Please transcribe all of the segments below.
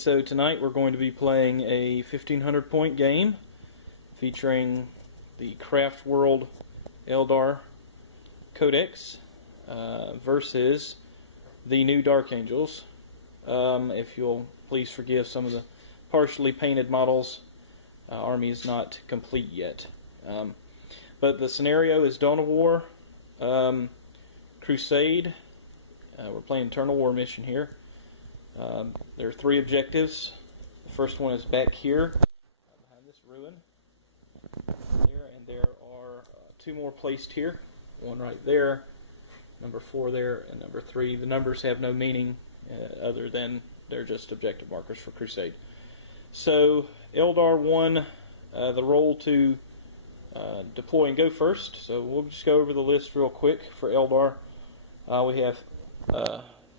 so tonight we're going to be playing a 1500 point game featuring the Craftworld Eldar Codex versus the new Dark Angels. If you'll please forgive some of the partially painted models, army is not complete yet. But the scenario is Dawn of War, Crusade. We're playing Eternal War mission here. There are 3 objectives. The first one is back here, behind this ruin. There, and there are 2 more placed here. One right there, number 4 there, and number 3. The numbers have no meaning other than they're just objective markers for Crusade. So Eldar won the role to deploy and go first. So we'll just go over the list real quick for Eldar. We have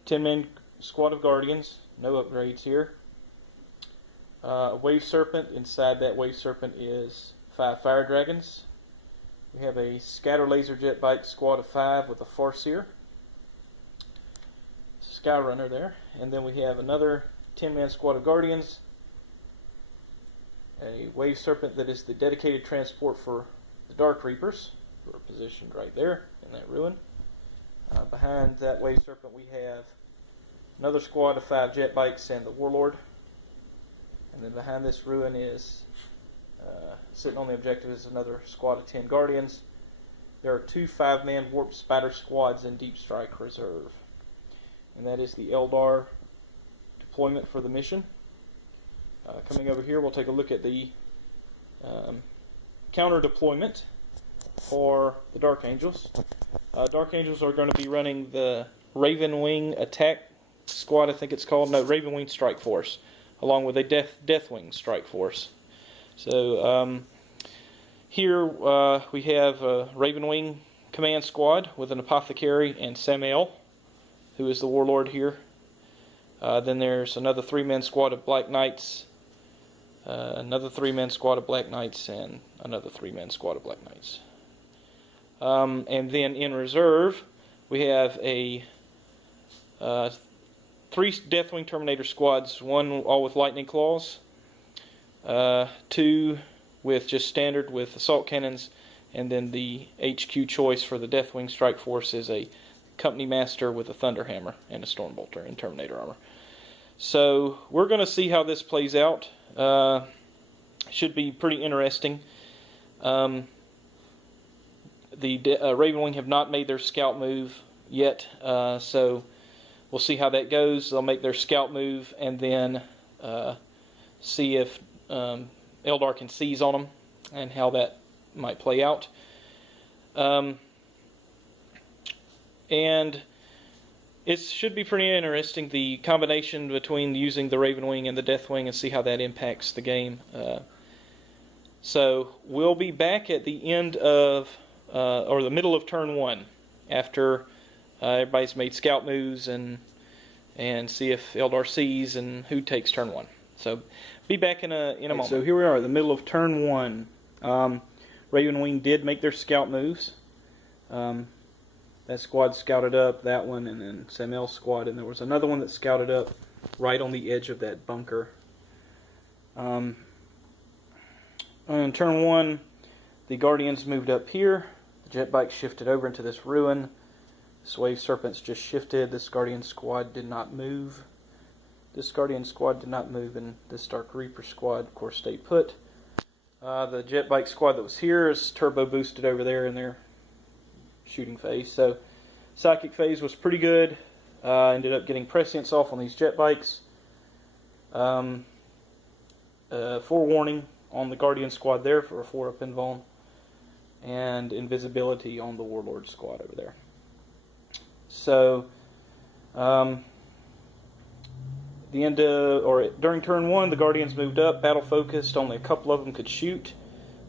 10-man squad of Guardians, no upgrades here. A Wave Serpent. Inside that Wave Serpent is 5 Fire Dragons. We have a Scatter Laser Jet Bike squad of 5 with a Farseer, Sky Runner there, and then we have another 10-man squad of Guardians, a Wave Serpent that is the dedicated transport for the Dark Reapers, who are positioned right there in that ruin. Behind that Wave Serpent we have another squad of 5 jet bikes and the Warlord. And then behind this ruin is, sitting on the objective, is another squad of 10 Guardians. There are 2 5-man Warp Spider squads in Deep Strike Reserve. And that is the Eldar deployment for the mission. Coming over here, we'll take a look at the counter deployment for the Dark Angels. Dark Angels are going to be running the Ravenwing attack squad, I think it's called. No, Ravenwing Strike Force, along with a Deathwing Strike Force. So here we have a Ravenwing command squad with an Apothecary and Samael, who is the Warlord here. Then there's another 3-man squad of Black Knights, another 3-man squad of Black Knights, and another 3-man squad of Black Knights. And then in reserve we have a 3 Deathwing Terminator squads, 1 all with lightning claws, 2 with just standard with assault cannons, and then the HQ choice for the Deathwing Strike Force is a Company Master with a Thunder Hammer and a Stormbolter in Terminator armor. So we're going to see how this plays out. Should be pretty interesting. The Ravenwing have not made their scout move yet, so we'll see how that goes. They'll make their scout move and then see if Eldar can seize on them and how that might play out. And it should be pretty interesting, the combination between using the Ravenwing and the Deathwing, and see how that impacts the game. So we'll be back at the end of, or the middle of turn 1, after everybody's made scout moves and see if Eldar sees and who takes turn 1. So be back in a moment. So here we are at the middle of turn 1. Ravenwing did make their scout moves. That squad scouted up, that one, and then Samael's squad, and there was another one that scouted up right on the edge of that bunker. On turn 1, the Guardians moved up here. The jet bike shifted over into this ruin. This Wave Serpent's just shifted. This Guardian squad did not move. This Guardian squad did not move, and this Dark Reaper squad, of course, stayed put. The jet bike squad that was here is turbo boosted over there in their shooting phase. So psychic phase was pretty good. Ended up getting prescience off on these jet bikes. Forewarning on the Guardian squad there for a 4-up invuln, and invisibility on the Warlord squad over there. So the end during turn 1, the Guardians moved up, battle focused. Only a couple of them could shoot.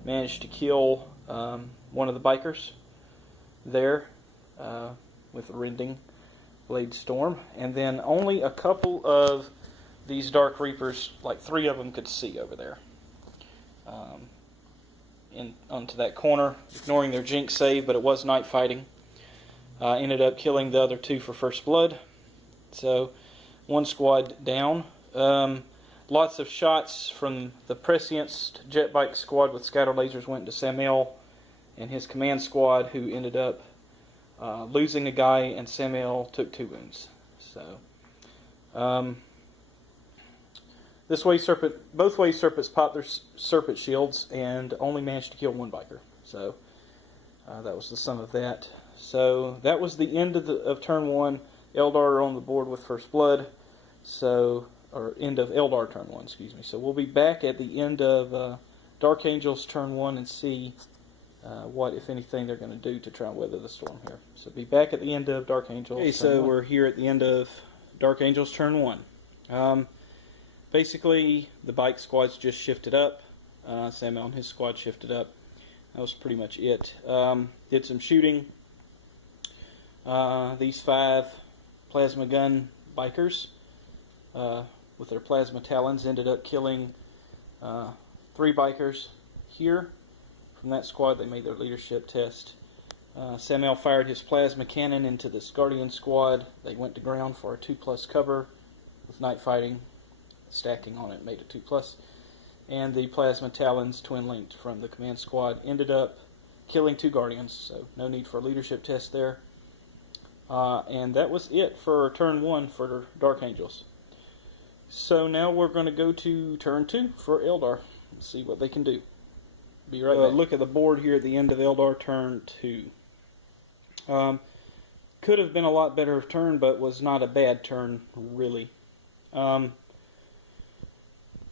Managed to kill one of the bikers there with a rending blade storm, and then only a couple of these Dark Reapers, like 3 of them, could see over there onto that corner, ignoring their Jinx save, but it was night fighting. Ended up killing the other 2 for first blood. So 1 squad down. lots of shots from the prescienced jet bike squad with scatter lasers went to Samael and his command squad, who ended up losing a guy, and Samael took 2 wounds. So this way, both Wave Serpents popped their serpent shields and only managed to kill 1 biker. So that was the sum of that. So that was the end of turn 1. Eldar are on the board with first blood. So, or end of Eldar turn 1, excuse me. So we'll be back at the end of Dark Angels turn 1 and see what, if anything, they're going to do to try and weather the storm here. So be back at the end of Dark Angels. Okay, so we're here at the end of Dark Angels turn 1. Basically, the bike squad's just shifted up. Samael and his squad shifted up. That was pretty much it. Did some shooting. These 5 plasma gun bikers with their plasma talons ended up killing 3 bikers here. From that squad, they made their leadership test. Samael fired his plasma cannon into this Guardian squad. They went to ground for a 2+ cover with night fighting. Stacking on it made it 2+. And the plasma talons, twin linked from the command squad, ended up killing 2 Guardians, so no need for a leadership test there. And that was it for turn 1 for Dark Angels. So now we're going to go to turn 2 for Eldar. Let's see what they can do. Be right back. Look at the board here at the end of Eldar turn 2. Could have been a lot better turn, but was not a bad turn, really.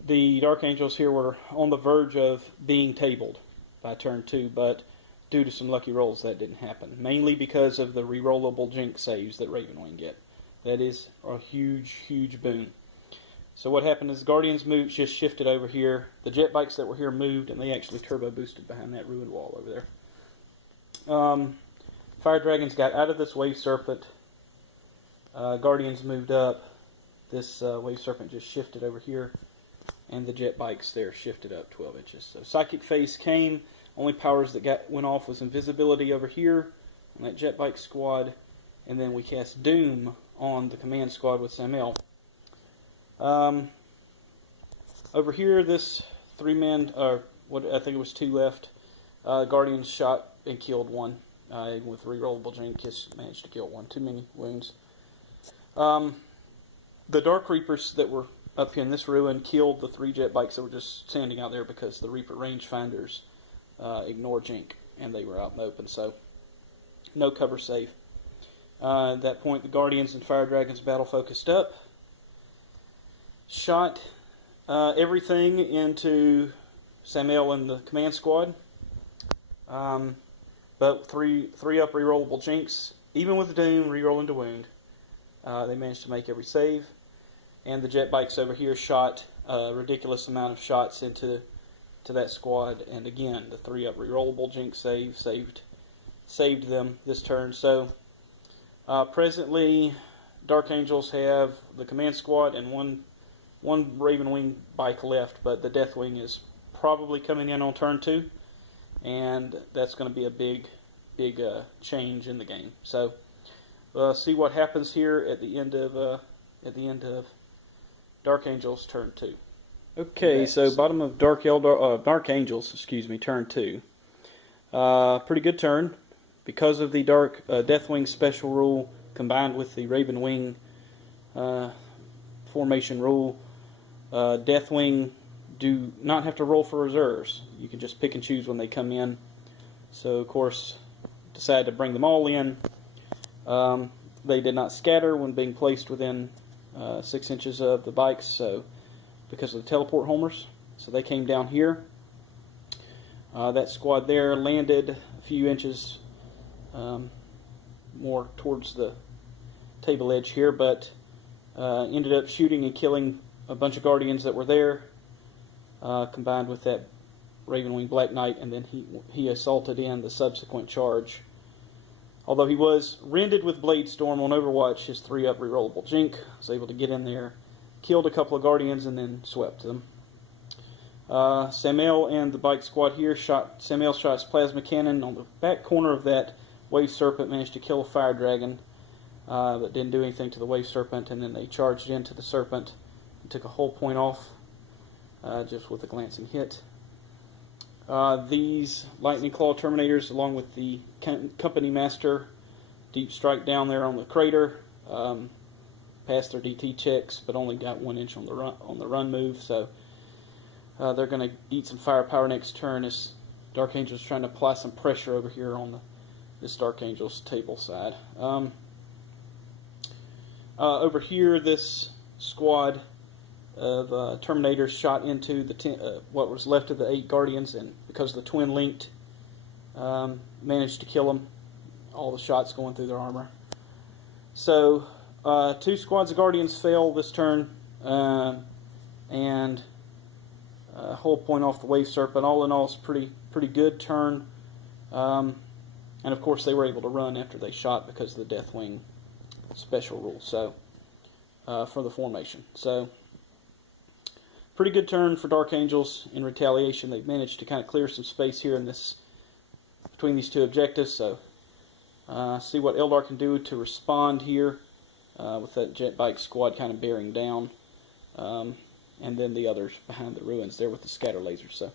The Dark Angels here were on the verge of being tabled by turn 2, but due to some lucky rolls that didn't happen. Mainly because of the rerollable jinx saves that Ravenwing get. That is a huge, huge boon. So what happened is the Guardians moved, just shifted over here. The jet bikes that were here moved, and they actually turbo boosted behind that ruined wall over there. Fire Dragons got out of this Wave Serpent. Guardians moved up. This Wave Serpent just shifted over here. And the jet bikes there shifted up 12 inches. So Psychic Phase came. Only powers that went off was invisibility over here on that jet bike squad. And then we cast Doom on the command squad with Samael. Over here, this 3 men, or what I think it was 2 left. Guardians shot and killed 1. With rerollable Jinx, just managed to kill 1. Too many wounds. The Dark Reapers that were up here in this ruin killed the 3 jet bikes that were just standing out there because the Reaper rangefinders ignored Jink, and they were out in the open, so no cover save. At that point, the Guardians and Fire Dragons battle focused up. Shot everything into Samael and the command squad. But 3 up rerollable Jinx. Even with Doom, reroll into wound. They managed to make every save. And the jet bikes over here shot a ridiculous amount of shots into that squad. And again, the 3 up rerollable Jinx save saved them this turn. So presently, Dark Angels have the command squad and one Ravenwing bike left, but the Deathwing is probably coming in on turn 2, and that's going to be a big change in the game. So see what happens here at the end of Dark Angels turn 2. Okay, so bottom of Dark Angels, excuse me, turn 2. Pretty good turn because of the Deathwing special rule combined with the Ravenwing formation rule. Deathwing do not have to roll for reserves. You can just pick and choose when they come in. So, of course, decided to bring them all in. They did not scatter when being placed within 6 inches of the bikes, so because of the teleport homers. So they came down here. That squad there landed a few inches more towards the table edge here, but ended up shooting and killing a bunch of Guardians that were there, combined with that Ravenwing Black Knight, and then he assaulted in the subsequent charge. Although he was rended with Blade Storm on Overwatch, his 3 up rerollable Jink was able to get in there, killed a couple of Guardians, and then swept them. Samael and the bike squad here Samael shot his plasma cannon on the back corner of that Wave Serpent, managed to kill a Fire Dragon, but didn't do anything to the Wave Serpent, and then they charged into the Serpent and took a whole point off just with a glancing hit. These Lightning Claw Terminators, along with the Company Master Deep Strike down there on the crater, passed their DT checks, but only got 1 inch on the run move. So they're going to eat some firepower next turn as Dark Angel's trying to apply some pressure over here on this Dark Angel's table side. Over here, this squad of Terminators shot into the what was left of the 8 Guardians, and because the twin linked, managed to kill them. All the shots going through their armor. So 2 squads of Guardians fail this turn, and a whole point off the Wave Serpent. All in all, it's pretty good turn. And of course, they were able to run after they shot because of the Deathwing special rule. So for the formation, so pretty good turn for Dark Angels. In retaliation, they've managed to kind of clear some space here in this between these 2 objectives. So see what Eldar can do to respond here with that jet bike squad kind of bearing down, and then the others behind the ruins there with the scatter lasers. So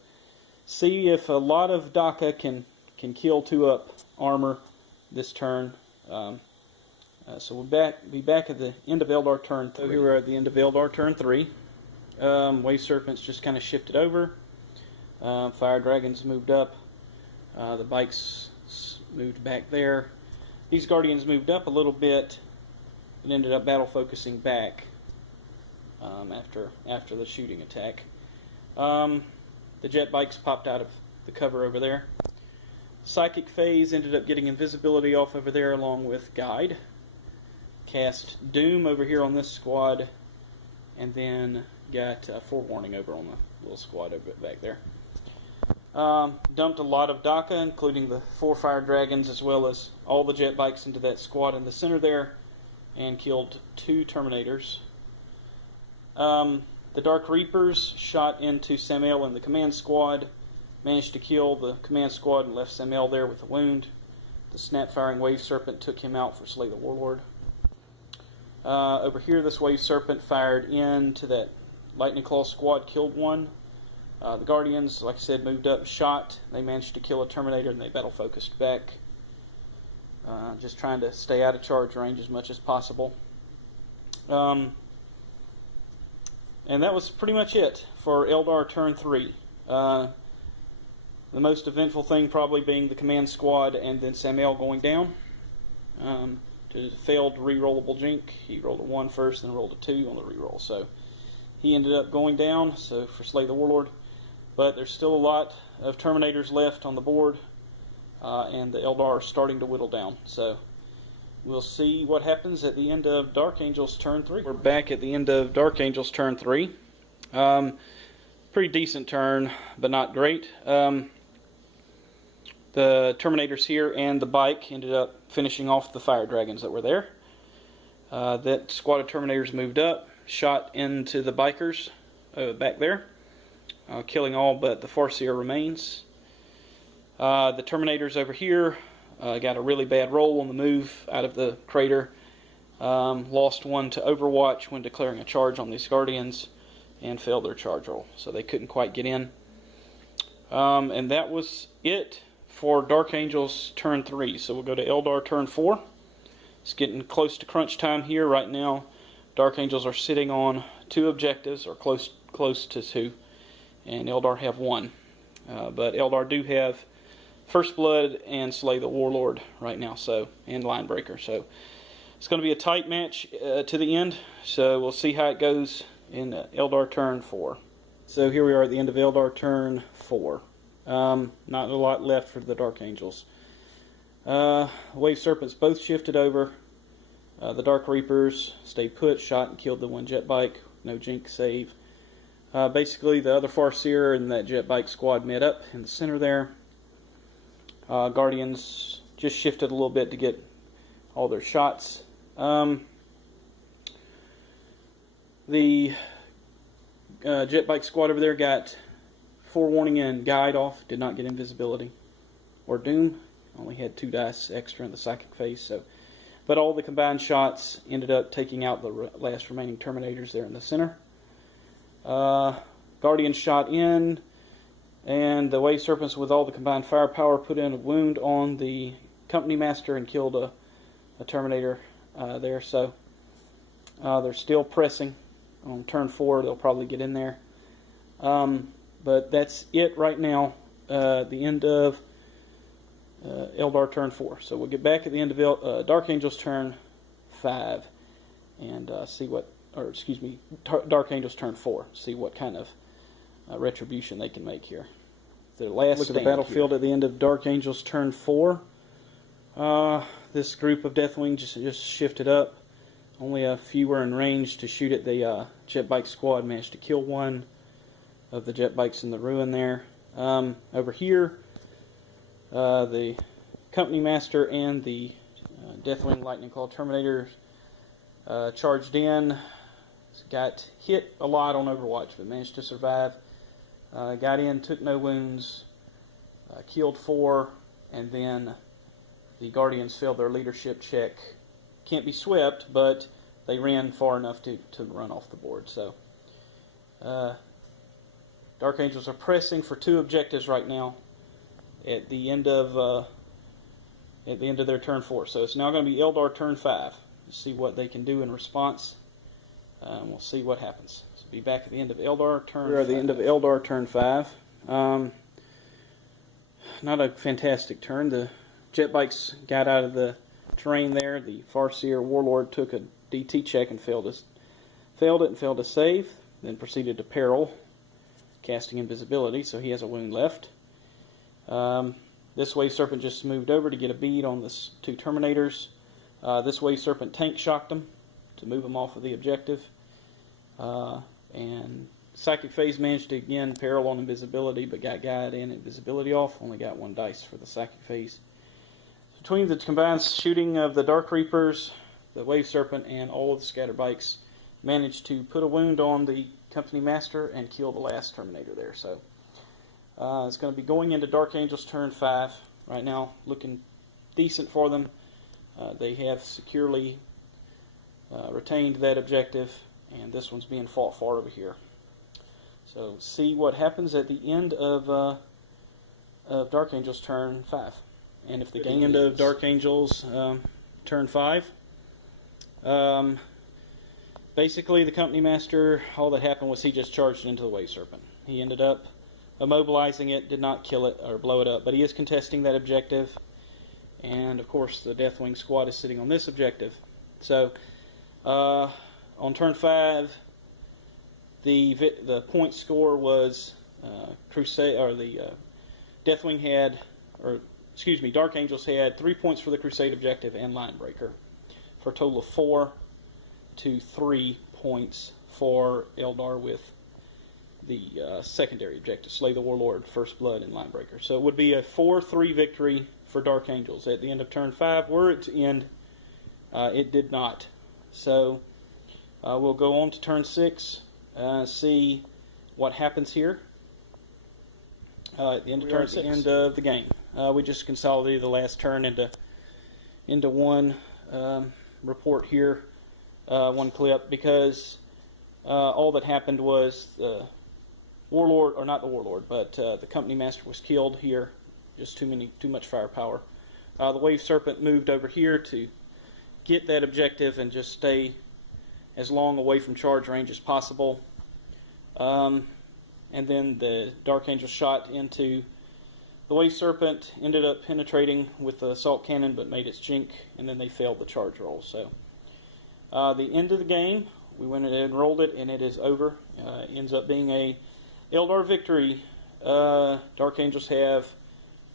see if a lot of DACA can kill 2 up armor this turn. So we'll be back at the end of Eldar turn 3. So here we're at the end of Eldar turn 3. Wave Serpents just kind of shifted over. Fire Dragons moved up. The bikes moved back there. These Guardians moved up a little bit, but ended up battle focusing back after the shooting attack. The jet bikes popped out of the cover over there. Psychic Phase ended up getting invisibility off over there along with Guide. Cast Doom over here on this squad, and then got Forewarning over on the little squad over back there. Dumped a lot of DACA, including the 4 Fire Dragons, as well as all the jet bikes into that squad in the center there, and killed 2 Terminators. The Dark Reapers shot into Samael and the command squad, managed to kill the command squad and left Samael there with a wound. The snap-firing Wave Serpent took him out for Slay the Warlord. Over here, this Wave Serpent fired into that Lightning Claw squad, killed 1. The Guardians, like I said, moved up, shot. They managed to kill a Terminator, and they battle-focused back. Just trying to stay out of charge range as much as possible. And that was pretty much it for Eldar Turn 3. The most eventful thing probably being the command squad and then Samael going down. To failed re-rollable Jink. He rolled a 1 first, then rolled a 2 on the re-roll. So he ended up going down, so for Slay the Warlord. But there's still a lot of Terminators left on the board, and the Eldar are starting to whittle down. So we'll see what happens at the end of Dark Angels Turn 3. We're back at the end of Dark Angels Turn 3. Pretty decent turn, but not great. The Terminators here and the bike ended up finishing off the Fire Dragons that were there. That squad of Terminators moved up, shot into the bikers back there, killing all but the Farseer remains. The Terminators over here got a really bad roll on the move out of the crater. Lost 1 to Overwatch when declaring a charge on these Guardians, and failed their charge roll, so they couldn't quite get in. And that was it for Dark Angels Turn 3. So we'll go to Eldar Turn 4. It's getting close to crunch time here. Right now, Dark Angels are sitting on 2 objectives, or close to 2, and Eldar have 1. But Eldar do have First Blood and Slay the Warlord right now, so, and Linebreaker. So it's going to be a tight match to the end. So we'll see how it goes in Eldar Turn 4. So here we are at the end of Eldar Turn 4. Not a lot left for the Dark Angels. Wave Serpents both shifted over. The Dark Reapers stayed put, shot and killed the 1 jet bike. No Jink save. Basically, the other Farseer and that jet bike squad met up in the center there. Guardians just shifted a little bit to get all their shots. The jet bike squad over there got Forewarning and Guide off, did not get invisibility or Doom. Only had 2 dice extra in the Psychic Phase. So, but all the combined shots ended up taking out the last remaining Terminators there in the center. Guardians shot in, and the Wave Serpents, with all the combined firepower, put in a wound on the Company Master and killed a Terminator there. So they're still pressing on turn 4. They'll probably get in there. But that's it right now. The end of Eldar turn 4. So we'll get back at the end of Dark Angel's turn 5 and see what, or excuse me, Dark Angel's turn 4. See what kind of retribution they can make here. The last look at the battlefield here. At the end of Dark Angel's turn 4. This group of Deathwing just shifted up. Only a few were in range to shoot at the jet bike squad. Managed to kill one of the jet bikes in the ruin there. Over here, the Company Master and the Deathwing Lightning Claw Terminator charged in. Got hit a lot on Overwatch, but managed to survive. Got in, took no wounds, killed 4, and then the Guardians failed their leadership check. Can't be swept, but they ran far enough to run off the board. So Dark Angels are pressing for 2 objectives right now at the end of their turn 4. So it's now going to be Eldar turn 5. Let's see what they can do in response. We'll see what happens. So be back at the end of Eldar turn 5. We're at the end of Eldar turn 5. Not a fantastic turn. The jet bikes got out of the terrain there. The Farseer Warlord took a DT check and failed it and failed to save. Then proceeded to peril, casting invisibility, so he has a wound left. This Wave Serpent just moved over to get a bead on the 2 Terminators. This Wave Serpent tank shocked him to move him off of the objective. And Psychic Phase managed to again peril on invisibility, but got guide and invisibility off. Only got 1 dice for the Psychic Phase. Between the combined shooting of the Dark Reapers, the Wave Serpent, and all of the Scatter Bikes, managed to put a wound on the Company Master and kill the last Terminator there. So it's going to be going into Dark Angel's turn 5 right now. Looking decent for them. They have securely retained that objective, and this one's being fought for over here. So see what happens at the end of Dark Angel's turn 5. And if the game end of Dark Angel's turn 5, basically the Company Master, all that happened was he just charged into the Wave Serpent. He ended up immobilizing it, did not kill it or blow it up, but he is contesting that objective. And of course the Deathwing squad is sitting on this objective. So on turn 5, the point score was Crusade, or the Deathwing had, or excuse me, Dark Angels had 3 points for the Crusade objective and Line Breaker, for a total of 4 to 3 points for Eldar with the secondary objective, Slay the Warlord, First Blood, and Line Breaker. So it would be a 4-3 victory for Dark Angels at the end of turn 5. Were it to end, it did not. So we'll go on to turn 6, see what happens here at the end of turn 6. The end of the game. We just consolidated the last turn into one report here, one clip, because all that happened was the Warlord, or not the Warlord, but the Company Master was killed here. Just too much firepower. The Wave Serpent moved over here to get that objective and just stay as long away from charge range as possible. And then the Dark Angel shot into the Wave Serpent, ended up penetrating with the assault cannon, but made its jink, and then they failed the charge roll. So the end of the game, we went and rolled it, and it is over. Ends up being a Eldar victory. Dark Angels have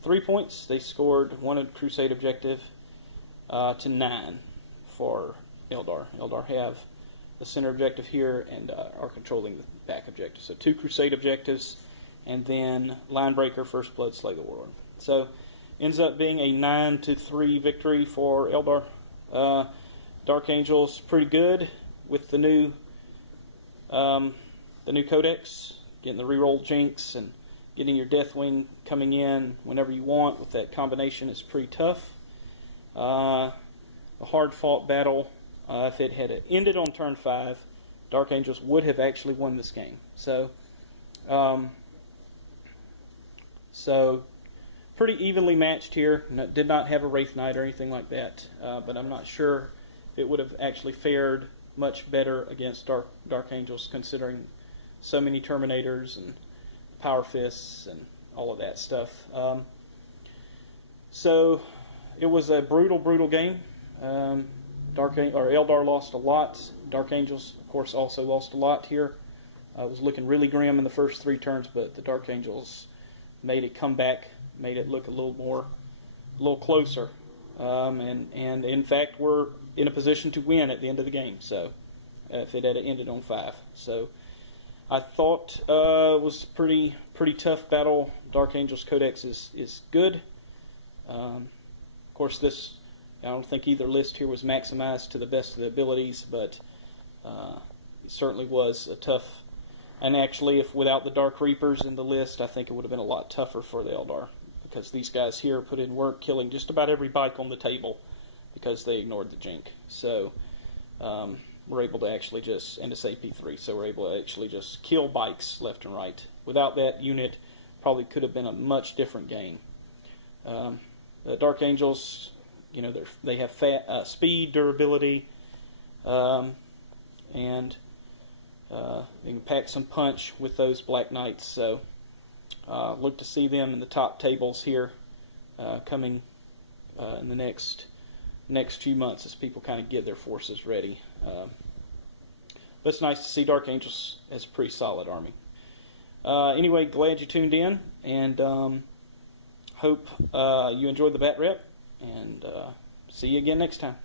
3 points. They scored 1 Crusade objective to 9 for Eldar. Eldar have the center objective here and are controlling the back objective. So 2 Crusade objectives, and then Line Breaker, First Blood, Slay the Warlord. So ends up being a 9-3 victory for Eldar. Dark Angels pretty good with the new codex, getting the reroll jinx and getting your Deathwing coming in whenever you want with that combination is pretty tough. A hard-fought battle. If it had ended on turn 5, Dark Angels would have actually won this game. So So pretty evenly matched here. Did not have a Wraith Knight or anything like that, but I'm not sure it would have actually fared much better against Dark Angels, considering so many Terminators and Power Fists and all of that stuff. So it was a brutal game. Eldar lost a lot. Dark Angels, of course, also lost a lot here. It was looking really grim in the first 3 turns, but the Dark Angels made it come back, made it look a little closer, and in fact were in a position to win at the end of the game. So if it had ended on 5, so I thought it was pretty tough battle. Dark Angels Codex is good. Of course, I don't think either list here was maximized to the best of the abilities, but it certainly was a tough. And actually, if without the Dark Reapers in the list, I think it would have been a lot tougher for the Eldar, because these guys here put in work killing just about every bike on the table because they ignored the Jink. So we're able to actually and it's AP3, so we're able to actually just kill bikes left and right. Without that unit, probably could have been a much different game. The Dark Angels, they have speed, durability, and you can pack some punch with those Black Knights. So look to see them in the top tables here coming in the next few months as people kind of get their forces ready. But it's nice to see Dark Angels as a pretty solid army. Anyway, glad you tuned in, and hope you enjoyed the bat rep, and see you again next time.